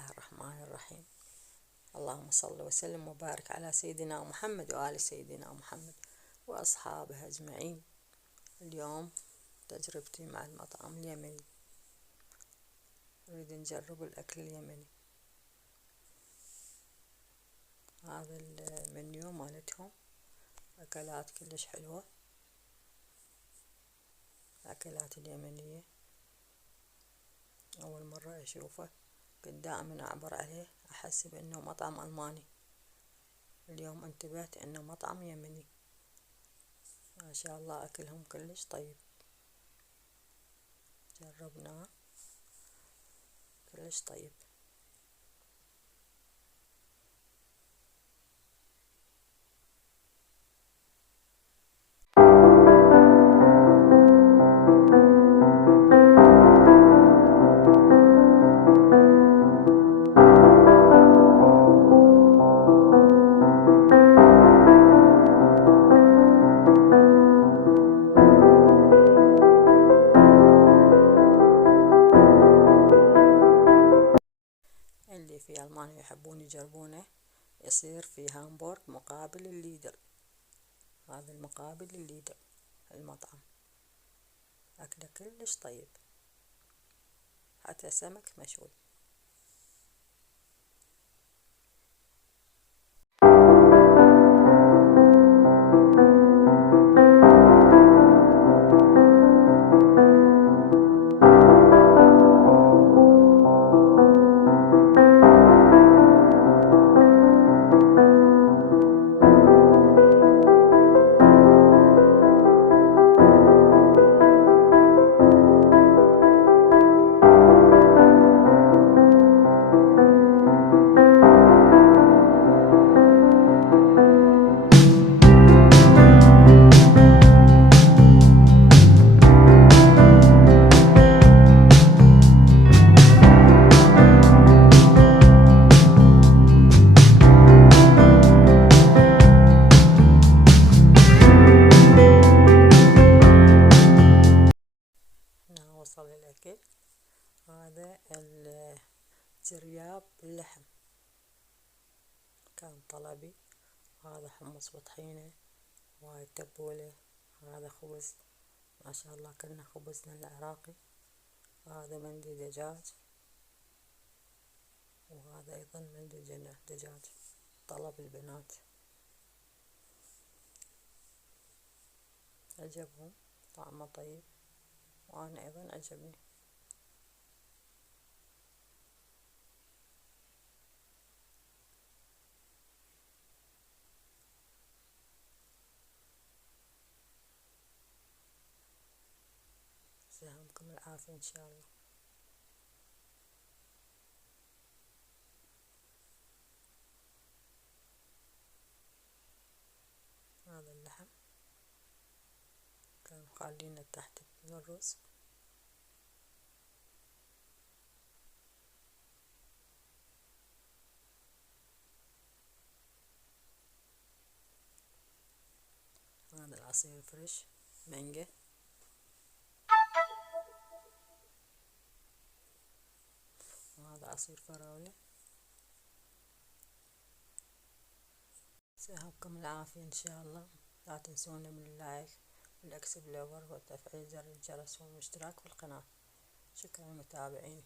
الله الرحمن الرحيم. اللهم صل وسلم وبارك على سيدنا محمد وآل سيدنا محمد وأصحابه أجمعين. اليوم تجربتي مع المطعم اليمني، نريد نجرب الأكل اليمني. هذا المنيو مالتهم، أكلات كلش حلوة، الأكلات اليمنية أول مرة أشوفه، كنت دائما أعبر عليه أحسب إنه مطعم ألماني، اليوم انتبهت إنه مطعم يمني. ما شاء الله أكلهم كلش طيب، جربناه كلش طيب. اللي في ألمانيا يحبون يجربونه، يصير في هامبورغ مقابل الليدل، هذا المقابل الليدل المطعم، أكله كلش طيب، حتى سمك مشوي. هنا وصل الأكل، هذا الزرياب باللحم كان طلبي، هذا حمص وطحينة، وهاي تبولة، هذا خبز ما شاء الله كنا خبزنا العراقي، هذا مندي دجاج، وهذا أيضا مندي دجاج طلب البنات، عجبهم طعمه طيب، وأنا أيضا عجبني. يسلمكم العافية إن شاء الله. هذا اللحم كانوا خالينه تحت من الرز، هذا العصير فريش مانجا، وهذا عصير فراولة. يسلمكم العافية إن شاء الله. لا تنسونا من اللايك والإكسبلور وتفعيل زر الجرس والاشتراك في القناة. شكرا لمتابعيني.